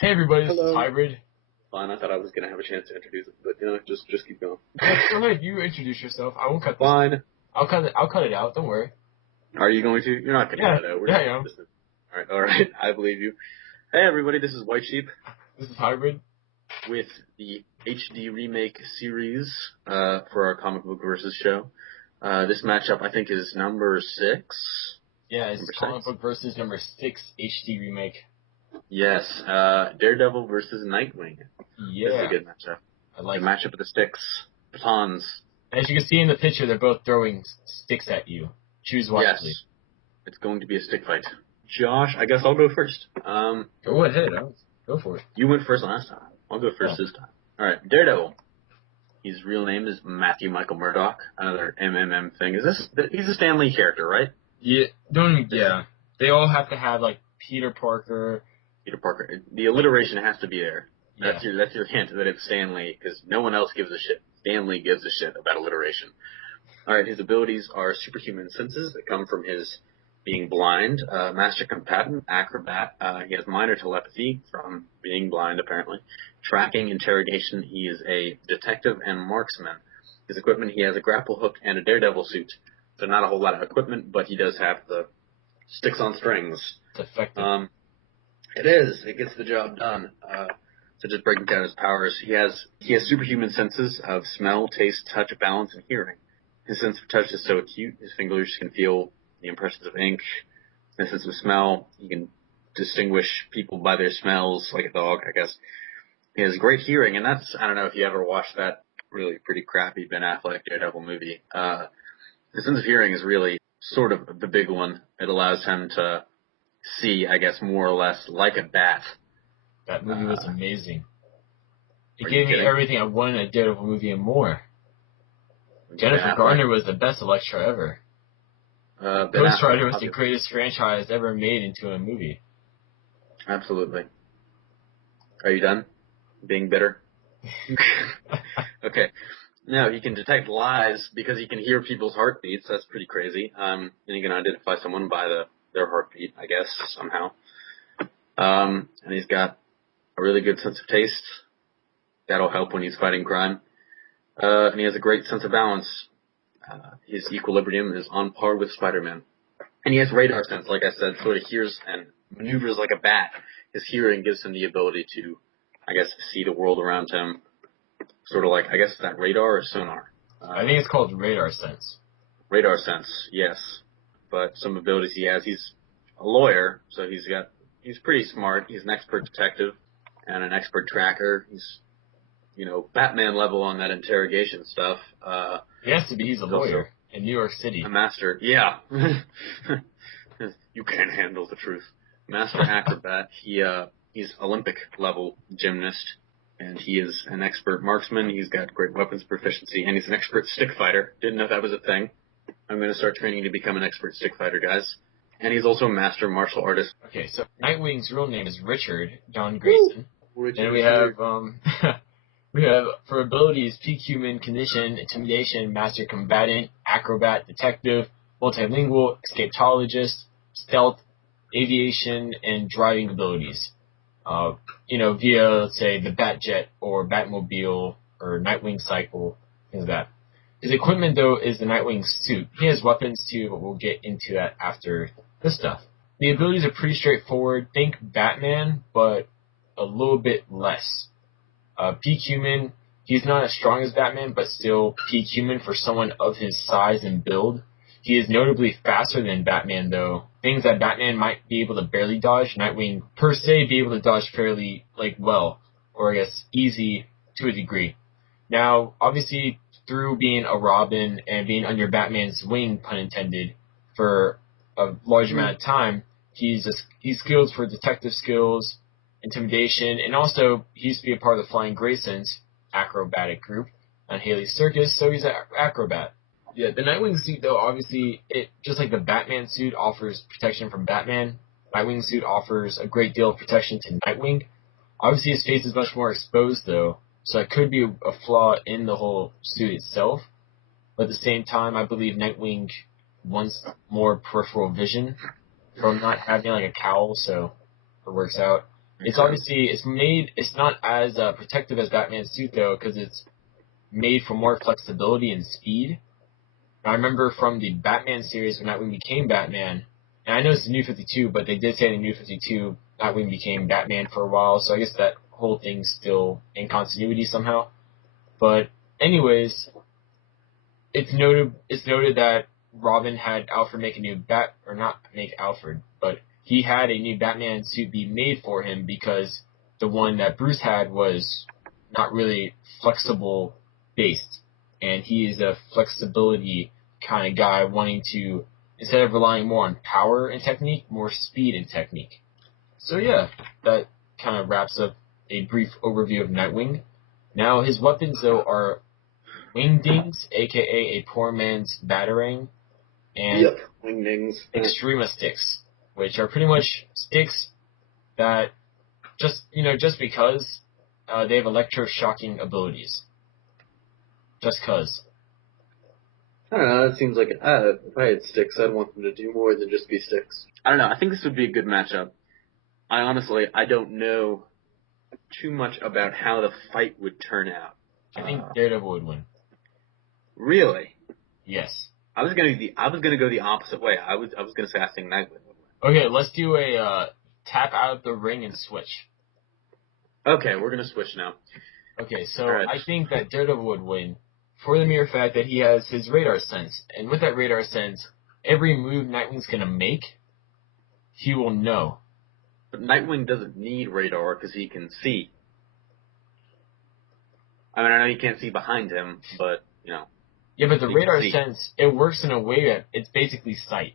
Hey everybody, this is Hello. Hybrid. Fine, I thought I was gonna have a chance to introduce it, but just keep going. Go ahead, you introduce yourself. I won't cut this. Fine. I'll cut it. I'll cut it out. Don't worry. Are you going to? You're not gonna Yeah, cut it out. We're yeah, just I am. listening. All right. I believe you. Hey everybody, this is White Sheep This is Hybrid. with the HD Remake series for our comic book versus show. This matchup I think is number 6. Yeah, it's Number comic 6. book versus number 6 HD remake. Yes. Daredevil versus Nightwing. This is a Yeah, good matchup. I The like it. matchup of the sticks, batons. As you can see in the picture, they're both throwing sticks at you. Choose wisely. Yes. It's going to be a stick fight. Josh, I guess I'll go first. Go ahead. Go for it. You went first last time. I'll go first this time. All right, Daredevil. His real name is Matthew Michael Murdock. Another MMM thing. He's a Stan Lee character, right? Yeah, yeah. They all have to have like Peter Parker. Peter Parker. The alliteration has to be there. Yeah. That's your hint that it's Stan Lee, because no one else gives a shit. Stan Lee gives a shit about alliteration. All right, his abilities are superhuman senses that come from his being blind, master combatant, acrobat. He has minor telepathy from being blind, apparently. Tracking, interrogation. He is a detective and marksman. His equipment, he has a grapple hook and a Daredevil suit. So not a whole lot of equipment, but he does have the sticks on strings. It's effective. It is. It gets the job done. So just breaking down his powers, he has superhuman senses of smell, taste, touch, balance, and hearing. His sense of touch is so acute, his fingers can feel the impressions of ink. His sense of smell, he can distinguish people by their smells, like a dog, I guess. He has great hearing, and that's, I don't know if you ever watched that really pretty crappy Ben Affleck Daredevil movie. His sense of hearing is really sort of the big one. It allows him to see, I guess, more or less like a bat. That movie was amazing. It Are you gave me kidding? everything I wanted in a Daredevil movie and more. Jennifer Ben Garner Affleck. was the best Elektra ever. Ben Ghost Affleck, Rider was the obviously. greatest franchise ever made into a movie. Absolutely. Are you done being bitter? Okay. No, he can detect lies because he can hear people's heartbeats. That's pretty crazy. And he can identify someone by their heartbeat, I guess, somehow. And he's got a really good sense of taste. That'll help when he's fighting crime. And he has a great sense of balance. His equilibrium is on par with Spider-Man. And he has radar sense, like I said, sort of hears and maneuvers like a bat. His hearing gives him the ability to, I guess, see the world around him. Sort of like, I guess, is that radar or sonar? I think it's called Radar Sense. Radar sense, yes. But some abilities he has, he's a lawyer, so he's pretty smart. He's an expert detective and an expert tracker. He's, Batman level on that interrogation stuff. He has to be. He's a lawyer in New York City. A master, yeah. You can't handle the truth. Master acrobat. He's Olympic level gymnast, and he is an expert marksman. He's got great weapons proficiency, and he's an expert stick fighter. Didn't know that was a thing. I'm going to start training to become an expert stick fighter, guys. And he's also a master martial artist. Okay, so Nightwing's real name is Richard John Grayson. Richard And we have we have for abilities peak human condition, intimidation, master combatant, acrobat, detective, multilingual, escapologist, stealth, aviation, and driving abilities. Via, let's say, the Batjet or Batmobile or Nightwing cycle, things like that. His equipment, though, is the Nightwing suit. He has weapons, too, but we'll get into that after this stuff. The abilities are pretty straightforward. Think Batman, but a little bit less. Peak human, he's not as strong as Batman, but still peak human for someone of his size and build. He is notably faster than Batman, though. Things that Batman might be able to barely dodge, Nightwing, per se, be able to dodge fairly, well, or I guess easy to a degree. Now, obviously, through being a Robin and being under Batman's wing, pun intended, for a large amount of time, he's skilled for detective skills, intimidation, and also he used to be a part of the Flying Graysons acrobatic group on Haley's Circus, so he's an acrobat. Yeah, the Nightwing suit, though, obviously, it just like the Batman suit offers protection from Batman, Nightwing suit offers a great deal of protection to Nightwing. Obviously, his face is much more exposed, though, so it could be a flaw in the whole suit itself. But at the same time, I believe Nightwing wants more peripheral vision from not having like a cowl, so it works out. It's Okay. obviously, it's not as protective as Batman's suit, though, because it's made for more flexibility and speed. I remember from the Batman series when Nightwing became Batman, and I know it's the New 52, but they did say in the New 52 Nightwing became Batman for a while, so I guess that whole thing's still in continuity somehow. But anyways, it's noted that Robin had Alfred make a new or not make Alfred, but he had a new Batman suit be made for him because the one that Bruce had was not really flexible based, and he is a flexibility kind of guy, wanting to, instead of relying more on power and technique, more speed and technique. So yeah, that kind of wraps up a brief overview of Nightwing. Now his weapons though are wingdings, aka a poor man's batarang, and wingdings. extrema sticks, which are pretty much sticks that just because they have electroshocking abilities. Just cause. I don't know, that seems like, if I had sticks, I'd want them to do more than just be sticks. I don't know, I think this would be a good matchup. I don't know too much about how the fight would turn out. I think Daredevil would win. Really? Yes. I was gonna go the opposite way. I was gonna say I think Nightwing would win. Okay, let's do a tap out of the ring and switch. Okay, we're gonna switch now. Okay, so Right. I think that Daredevil would win for the mere fact that he has his radar sense, and with that radar sense, every move Nightwing's gonna make, he will know. But Nightwing doesn't need radar because he can see. I mean, I know he can't see behind him, but, you know. Yeah, but the radar sense, it works in a way that it's basically sight.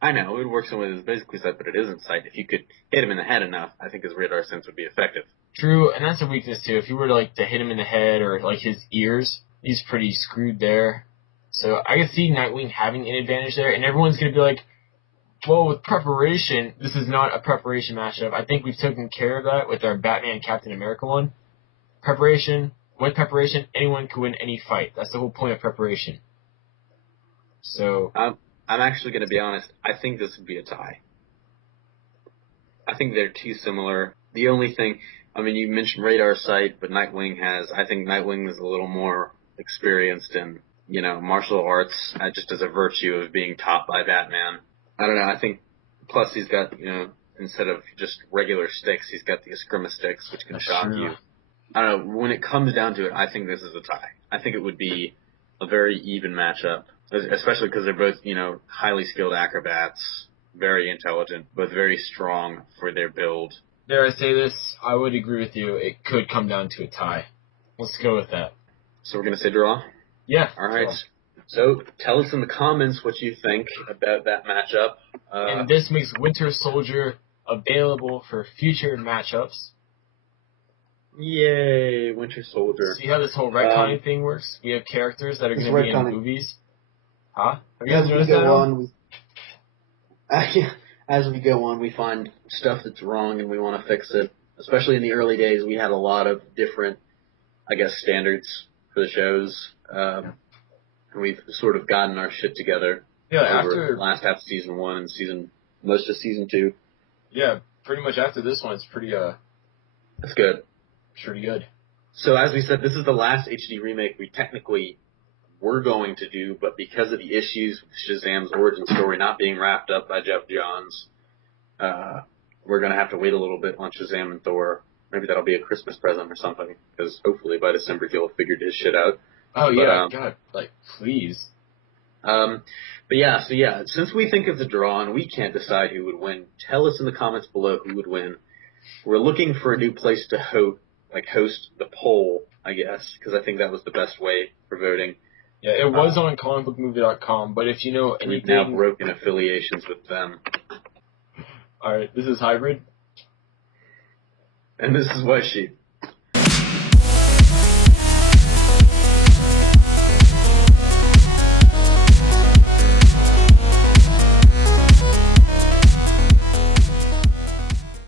I know, it works in a way that's basically sight, but it isn't sight. If you could hit him in the head enough, I think his radar sense would be effective. True, and that's a weakness too. If you were to hit him in the head or his ears, he's pretty screwed there. So I can see Nightwing having an advantage there, and everyone's gonna be like, well, with preparation, this is not a preparation matchup. I think we've taken care of that with our Batman Captain America one. With preparation, anyone can win any fight. That's the whole point of preparation. So I'm actually going to be honest. I think this would be a tie. I think they're too similar. The only thing, I mean, you mentioned radar sight, but I think Nightwing is a little more experienced in, martial arts, just as a virtue of being taught by Batman. I don't know. I think, plus he's got, instead of just regular sticks, he's got the eskrima sticks, which can shock you. I don't know. When it comes down to it, I think this is a tie. I think it would be a very even matchup, especially because they're both, highly skilled acrobats, very intelligent, but very strong for their build. Dare I say this? I would agree with you. It could come down to a tie. Let's go with that. So we're going to say draw? Yeah. All right. Draw. So tell us in the comments what you think about that matchup. And this makes Winter Soldier available for future matchups. Yay, Winter Soldier. See how this whole retconning thing works? We have characters that are going to be in movies. Huh? Have you guys noticed that? As we go on, we find stuff that's wrong and we want to fix it. Especially in the early days, we had a lot of different, standards for the shows. And we've sort of gotten our shit together over after the last half of season 1 and most of season 2. Yeah, pretty much after this one, it's pretty, that's good. Pretty good. So as we said, this is the last HD remake we technically were going to do, but because of the issues with Shazam's origin story not being wrapped up by Jeff Johns, we're going to have to wait a little bit on Shazam and Thor. Maybe that'll be a Christmas present or something, because hopefully by December he'll have figured his shit out. Oh, yeah, God, please. But yeah, since we think of the draw and we can't decide who would win, tell us in the comments below who would win. We're looking for a new place to host the poll, I guess, because I think that was the best way for voting. Yeah, it was on comicbookmovie.com, but if you know anything... We've now broken affiliations with them. Alright, this is Hybrid. And this is White Sheep.